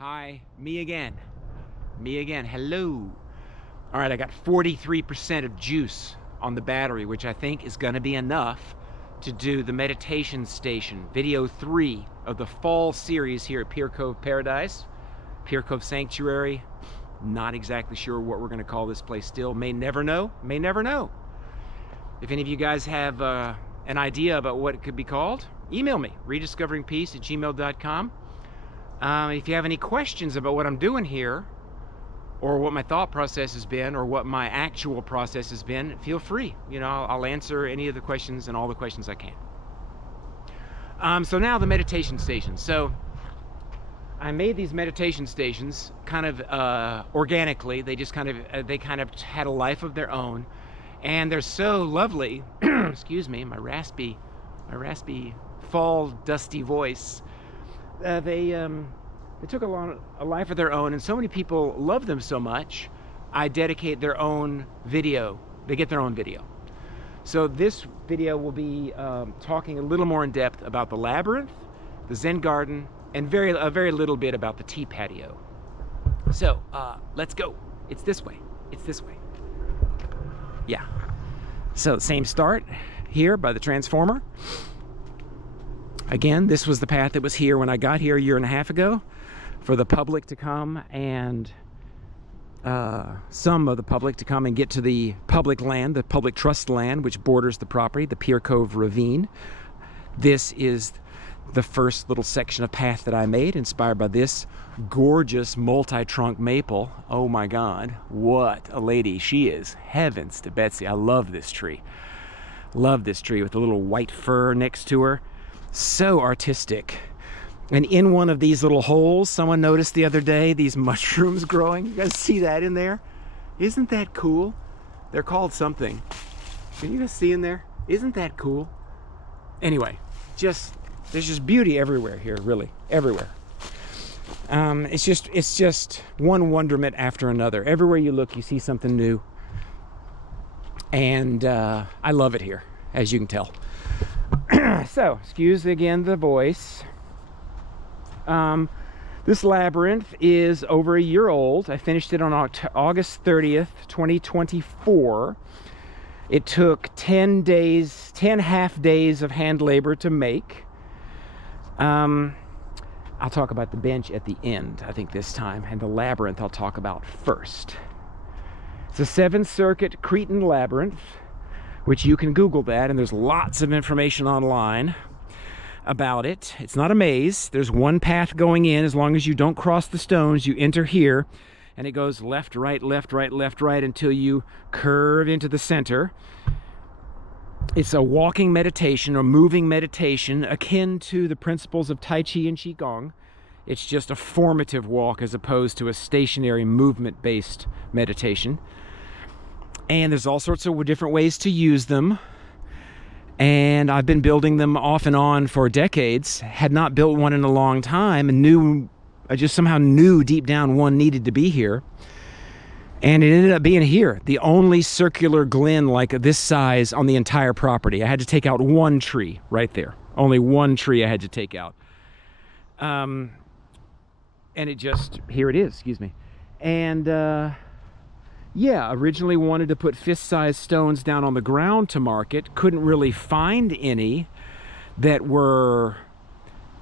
Hi, me again. Me again. Hello. All right, I got 43% of juice on the battery, which I think is going to be enough to do the meditation station, video 3 of the fall series here at Pier Cove Paradise, Pier Cove Sanctuary. Not exactly sure what we're going to call this place still. May never know. May never know. If any of you guys have an idea about what it could be called, email me, rediscoveringpeace@gmail.com. If you have any questions about what I'm doing here, or what my thought process has been, or what my actual process has been, feel free. You know, I'll answer any of the questions and all the questions I can. So now the meditation stations. So I made these meditation stations kind of organically. They just kind of had a life of their own, and they're so lovely. Excuse me, my raspy fall dusty voice. They took a life of their own, and so many people love them so much, I dedicate their own video. They get their own video. So this video will be talking a little more in depth about the labyrinth, the Zen garden, and a very little bit about the tea patio. So let's go. It's this way. It's this way. Yeah. So same start here by the transformer. Again, this was the path that was here when I got here a year and a half ago, for the public to come and some of the public to come and get to the public land, the public trust land, which borders the property, the Pier Cove Ravine. This is the first little section of path that I made, inspired by this gorgeous multi-trunk maple. Oh my God, what a lady she is. Heavens to Betsy, I love this tree. Love this tree with a little white fir next to her. So artistic. And in one of these little holes, someone noticed the other day these mushrooms growing. You guys see that in there? Isn't that cool? They're called something. Can you guys see in there? Isn't that cool? Anyway, there's just beauty everywhere here, really, everywhere. It's just one wonderment after another. Everywhere you look, you see something new. And I love it here, as you can tell. So, excuse again the voice. This labyrinth is over a year old. I finished it on August 30th, 2024. It took 10 half days of hand labor to make. I'll talk about the bench at the end, I think, this time, and the labyrinth I'll talk about first. It's a 7-circuit Cretan labyrinth, which you can Google that, and there's lots of information online about it. It's not a maze. There's one path going in. As long as you don't cross the stones, you enter here, and it goes left, right, left, right, left, right, until you curve into the center. It's a walking meditation, or moving meditation, akin to the principles of Tai Chi and Qigong. It's just a formative walk as opposed to a stationary movement-based meditation. And there's all sorts of different ways to use them. And I've been building them off and on for decades. Had not built one in a long time, and I just somehow knew deep down one needed to be here. And it ended up being here, the only circular glen like this size on the entire property. I had to take out one tree right there. Only one tree I had to take out. And here it is, excuse me. And yeah, originally wanted to put fist-sized stones down on the ground to market. Couldn't really find any that were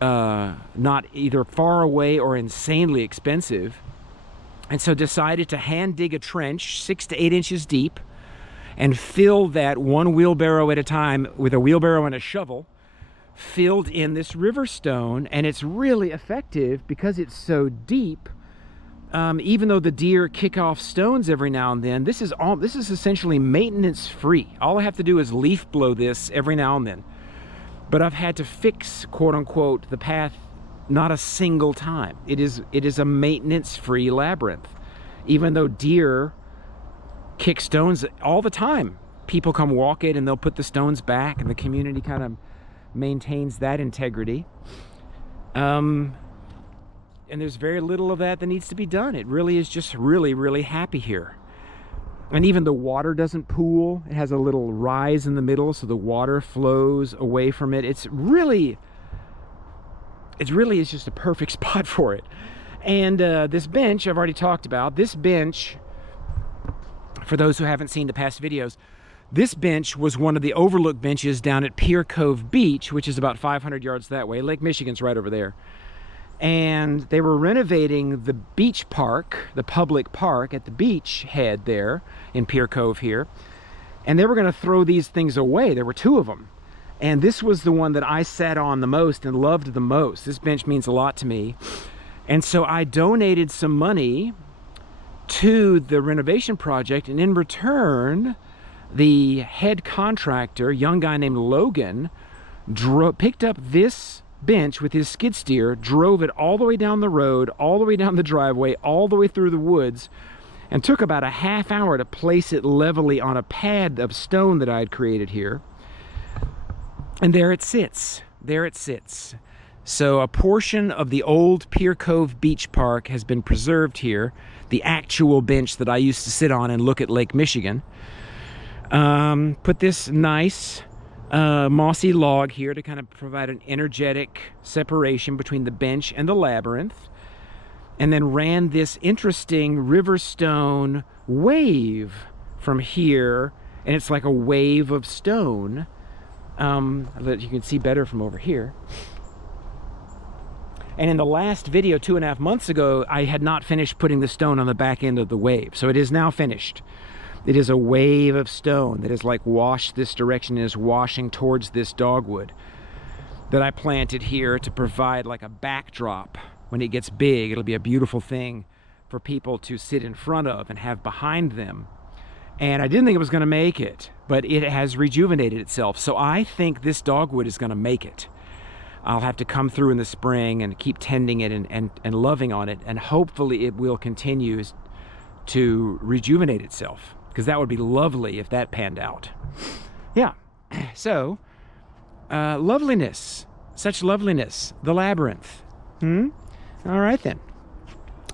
not either far away or insanely expensive. And so decided to hand dig a trench 6 to 8 inches deep and fill that one wheelbarrow at a time with a wheelbarrow and a shovel, filled in this river stone. And it's really effective because it's so deep. Even though the deer kick off stones every now and then, this is essentially maintenance free. All I have to do is leaf blow this every now and then. But I've had to fix, quote unquote, the path not a single time. It is a maintenance free labyrinth. Even though deer kick stones all the time, people come walk it and they'll put the stones back, and the community kind of maintains that integrity. And there's very little of that needs to be done. It really is just really, really happy here. And even the water doesn't pool. It has a little rise in the middle, so the water flows away from it. It really is just a perfect spot for it. And this bench I've already talked about. This bench, for those who haven't seen the past videos, this bench was one of the overlook benches down at Pier Cove Beach, which is about 500 yards that way. Lake Michigan's right over there. And they were renovating the beach park, the public park at the beach head there in Pier Cove here. And they were going to throw these things away. There were 2 of them. And this was the one that I sat on the most and loved the most. This bench means a lot to me. And so I donated some money to the renovation project, and in return, the head contractor, a young guy named Logan, picked up this bench with his skid steer, drove it all the way down the road, all the way down the driveway, all the way through the woods, and took about a half hour to place it levelly on a pad of stone that I had created here. And there it sits. There it sits. So a portion of the old Pier Cove Beach Park has been preserved here, the actual bench that I used to sit on and look at Lake Michigan. Put this nice mossy log here to kind of provide an energetic separation between the bench and the labyrinth, and then ran this interesting riverstone wave from here, and it's like a wave of stone that you can see better from over here. And in the last video 2.5 months ago, I had not finished putting the stone on the back end of the wave, so it is now finished. It is a wave of stone that is like washed this direction and is washing towards this dogwood that I planted here to provide like a backdrop. When it gets big, it'll be a beautiful thing for people to sit in front of and have behind them. And I didn't think it was going to make it, but it has rejuvenated itself. So I think this dogwood is going to make it. I'll have to come through in the spring and keep tending it and loving on it, and hopefully it will continue to rejuvenate itself, because that would be lovely if that panned out. Yeah, so loveliness, such loveliness, the labyrinth. All right then.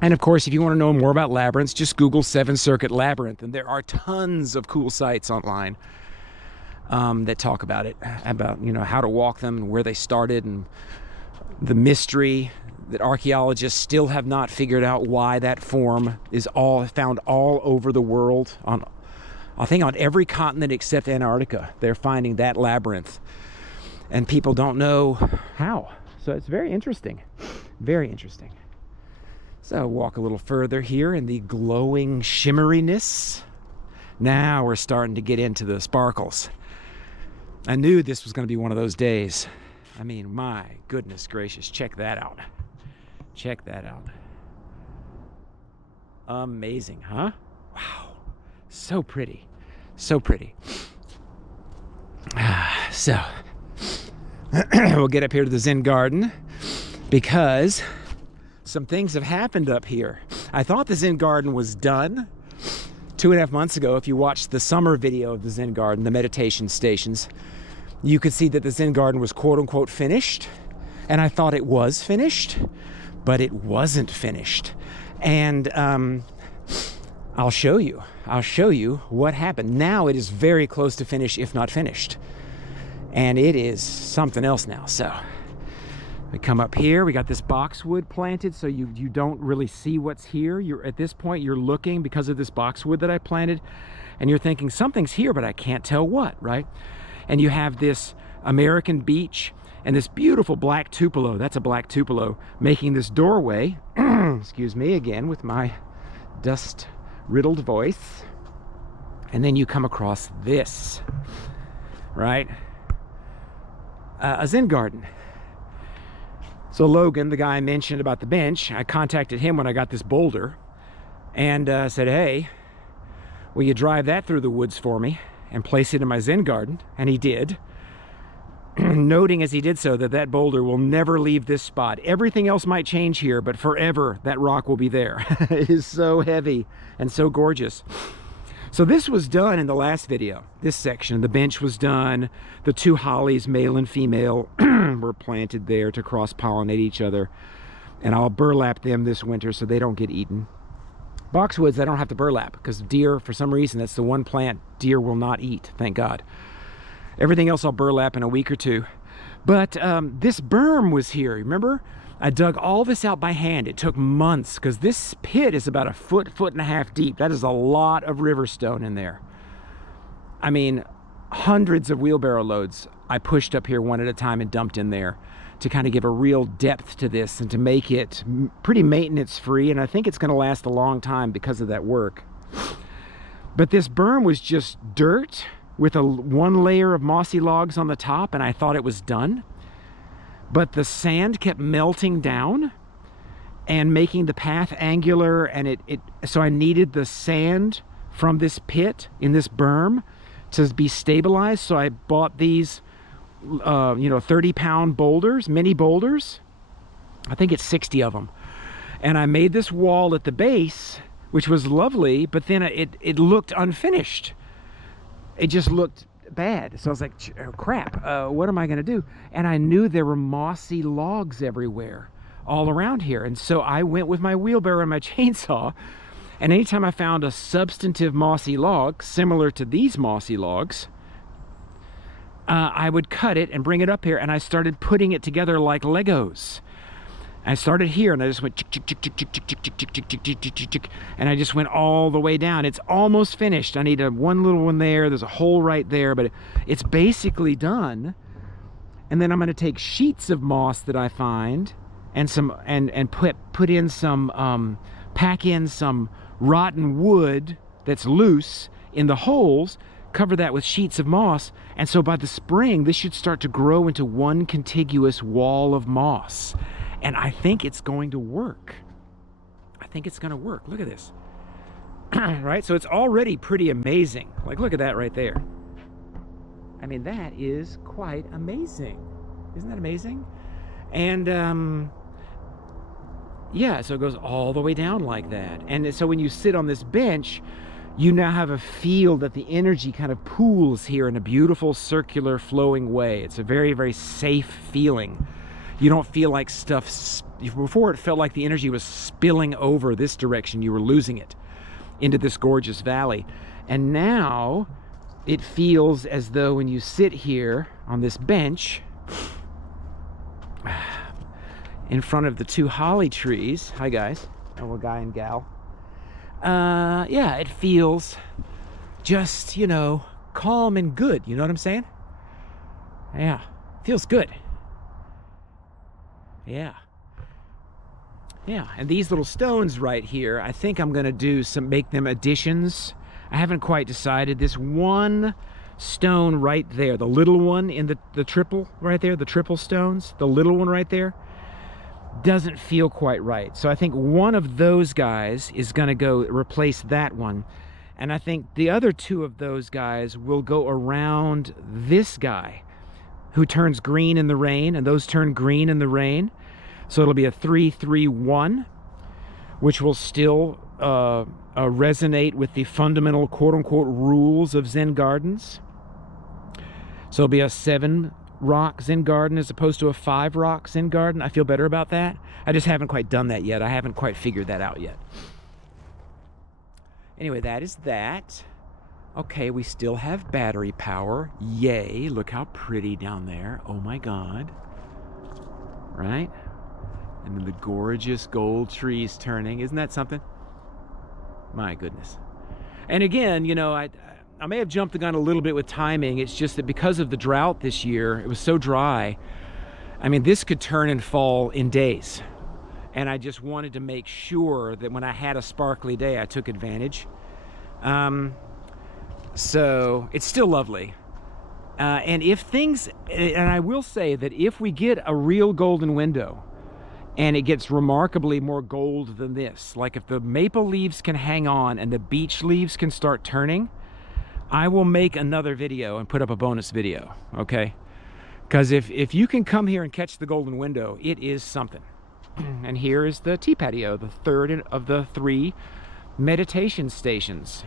And of course, if you want to know more about labyrinths, just Google 7-circuit labyrinth, and there are tons of cool sites online that talk about it, about, you know, how to walk them and where they started, and the mystery that archaeologists still have not figured out why that form is found all over the world, on I think on every continent except Antarctica. They're finding that labyrinth, and people don't know how. So it's very interesting, very interesting. So walk a little further here in the glowing shimmeriness. Now we're starting to get into the sparkles. I knew this was going to be one of those days. I mean, my goodness gracious, check that out. Check that out. Amazing, huh? Wow. So pretty. So pretty. So, we'll get up here to the Zen garden, because some things have happened up here. I thought the Zen garden was done 2.5 months ago. If you watched the summer video of the Zen garden, the meditation stations, you could see that the Zen garden was quote-unquote finished, and I thought it was finished, but it wasn't finished. And I'll show you what happened. Now it is very close to finish, if not finished, and it is something else now. So we come up here, we got this boxwood planted, so you don't really see what's here. At this point you're looking, because of this boxwood that I planted, and you're thinking something's here, but I can't tell what, right? And you have this American beech and this beautiful black tupelo, that's a black tupelo, making this doorway. Excuse me again with my dust riddled voice. And then you come across this, right? A Zen garden. So Logan, the guy I mentioned about the bench, I contacted him when I got this boulder, and said, hey, will you drive that through the woods for me and place it in my Zen garden? And he did, noting as he did so that boulder will never leave this spot. Everything else might change here, but forever that rock will be there. It is so heavy and so gorgeous. So this was done in the last video, this section. The bench was done. The 2 hollies, male and female, were planted there to cross-pollinate each other. And I'll burlap them this winter so they don't get eaten. Boxwoods, I don't have to burlap, because deer, for some reason, that's the one plant deer will not eat, thank God. Everything else I'll burlap in a week or 2. But this berm was here, remember? I dug all this out by hand. It took months because this pit is about a foot, foot and a half deep. That is a lot of river stone in there. I mean, hundreds of wheelbarrow loads I pushed up here one at a time and dumped in there to kind of give a real depth to this and to make it pretty maintenance free. And I think it's going to last a long time because of that work. But this berm was just dirt with one layer of mossy logs on the top, and I thought it was done. But the sand kept melting down and making the path angular, and so I needed the sand from this pit in this berm to be stabilized. So I bought these 30-pound boulders, mini boulders. I think it's 60 of them. And I made this wall at the base, which was lovely, but then it looked unfinished. It just looked bad. So I was like, oh, crap, what am I going to do? And I knew there were mossy logs everywhere, all around here. And so I went with my wheelbarrow and my chainsaw, and anytime I found a substantive mossy log, similar to these mossy logs, I would cut it and bring it up here, and I started putting it together like Legos. I started here, and I just went chick, chick, chick, chick, chick, chick, chick, chick, chick, chick, chick, chick, chick, and I just went all the way down. It's almost finished. I need one little one there. There's a hole right there, but it's basically done. And then I'm going to take sheets of moss that I find and put in some pack in some rotten wood that's loose in the holes. Cover that with sheets of moss, and so by the spring this should start to grow into one contiguous wall of moss. And I think it's going to work. I think it's going to work. Look at this. Right? So it's already pretty amazing. Like, look at that right there. I mean, that is quite amazing. Isn't that amazing? And yeah, so it goes all the way down like that. And so when you sit on this bench, you now have a feel that the energy kind of pools here in a beautiful circular flowing way. It's a very, very safe feeling. You don't feel like before it felt like the energy was spilling over this direction. You were losing it into this gorgeous valley. And now it feels as though when you sit here on this bench in front of the two holly trees, hi guys, a little guy and gal, yeah, it feels just, calm and good. You know what I'm saying? Yeah, feels good. Yeah. Yeah, and these little stones right here, I think I'm going to make them additions. I haven't quite decided. This one stone right there, the little one in the triple right there, the triple stones, the little one right there, doesn't feel quite right. So I think one of those guys is going to go replace that one. And I think the other two of those guys will go around this guy who turns green in the rain, and those turn green in the rain. So it'll be a 3-3-1, which will still resonate with the fundamental quote-unquote rules of Zen gardens. So it'll be a 7-rock Zen garden as opposed to a 5-rock Zen garden. I feel better about that. I just haven't quite done that yet. I haven't quite figured that out yet. Anyway, that is that. Okay, we still have battery power. Yay, look how pretty down there. Oh my God. Right? And then the gorgeous gold trees turning. Isn't that something? My goodness. And again, I may have jumped the gun a little bit with timing. It's just that because of the drought this year, it was so dry. I mean, this could turn and fall in days. And I just wanted to make sure that when I had a sparkly day, I took advantage. So it's still lovely. And I will say that if we get a real golden window and it gets remarkably more gold than this, like if the maple leaves can hang on and the beech leaves can start turning, I will make another video and put up a bonus video, okay? Because if you can come here and catch the golden window, it is something. And here is the tea patio, the third of the 3 meditation stations.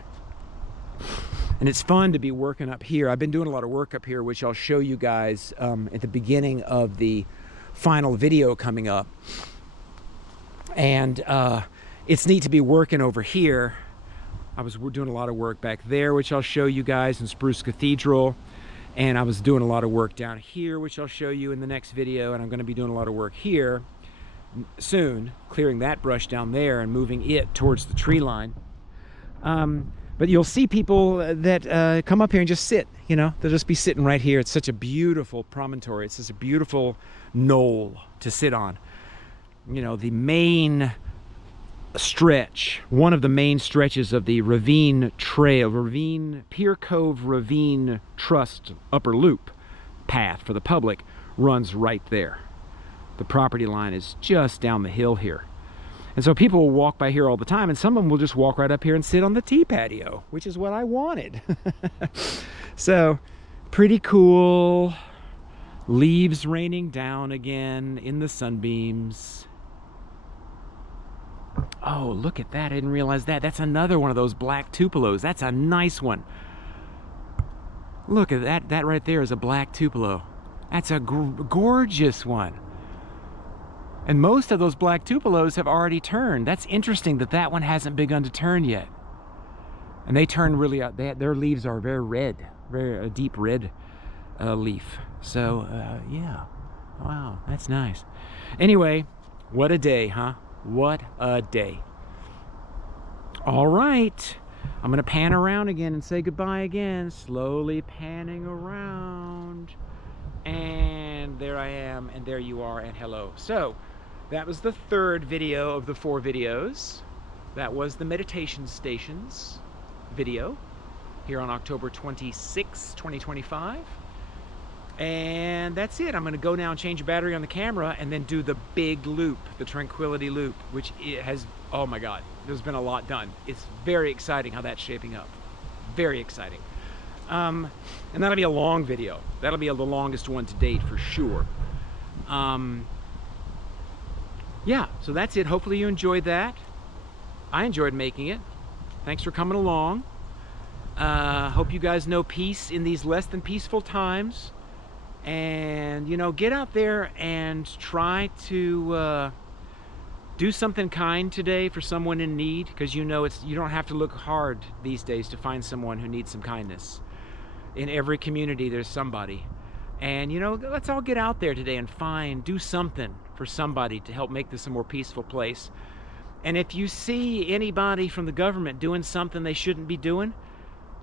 And it's fun to be working up here. I've been doing a lot of work up here, which I'll show you guys at the beginning of the final video coming up. And it's neat to be working over here. I was doing a lot of work back there, which I'll show you guys in Spruce Cathedral. And I was doing a lot of work down here, which I'll show you in the next video. And I'm going to be doing a lot of work here. soon, clearing that brush down there and moving it towards the tree line. But you'll see people that come up here and just sit, you know, they'll just be sitting right here. It's such a beautiful promontory. It's such a beautiful knoll to sit on. You know, the main stretch, one of the main stretches of the Ravine Trail, Pier Cove Ravine Trust Upper Loop path for the public runs right there. The property line is just down the hill here. And so people will walk by here all the time, and some of them will just walk right up here and sit on the tea patio, which is what I wanted. So, pretty cool. Leaves raining down again in the sunbeams. Oh, look at that. I didn't realize that. That's another one of those black tupelos. That's a nice one. Look at that. That right there is a black tupelo. That's a gorgeous one. And most of those black tupelos have already turned. That's interesting that that one hasn't begun to turn yet. And they turn really out. Their leaves are very red, very deep red leaf. So, yeah. Wow, that's nice. Anyway, what a day, huh? What a day. All right. I'm going to pan around again and say goodbye again. Slowly panning around. And there I am, and there you are, and hello. So, that was the third video of the 4 videos. That was the meditation stations video here on October 26, 2025. And that's it. I'm going to go now and change the battery on the camera and then do the big loop, the Tranquility Loop, which it has, oh my God, there's been a lot done. It's very exciting how that's shaping up. Very exciting. And that'll be a long video. That'll be the longest one to date for sure. Yeah, so that's it. Hopefully you enjoyed that. I enjoyed making it. Thanks for coming along. Hope you guys know peace in these less than peaceful times. And, you know, get out there and try to do something kind today for someone in need, because you know you don't have to look hard these days to find someone who needs some kindness. In every community there's somebody. And, you know, let's all get out there today and do something for somebody to help make this a more peaceful place. And if you see anybody from the government doing something they shouldn't be doing,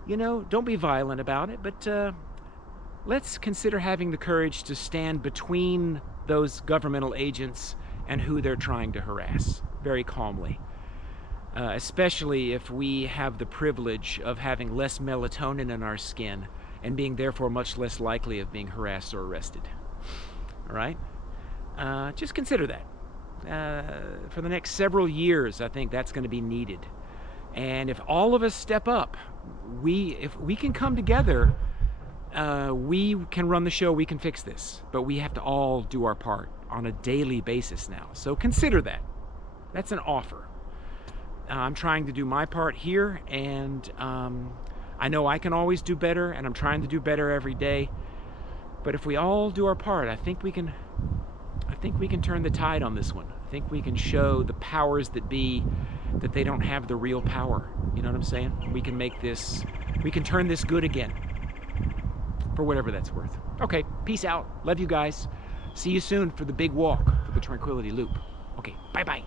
you know, don't be violent about it, but let's consider having the courage to stand between those governmental agents and who they're trying to harass, very calmly. Especially if we have the privilege of having less melatonin in our skin and being therefore much less likely of being harassed or arrested. All right? Just consider that. For the next several years, I think that's going to be needed. And if all of us step up, if we can come together, we can run the show, we can fix this. But we have to all do our part on a daily basis now. So consider that. That's an offer. I'm trying to do my part here, and I know I can always do better, and I'm trying to do better every day. But if we all do our part, I think we can turn the tide on this one. I think we can show the powers that be that they don't have the real power. You know what I'm saying? We can turn this good again, for whatever that's worth. Okay, peace out. Love you guys. See you soon for the big walk for the Tranquility Loop. Okay, bye-bye.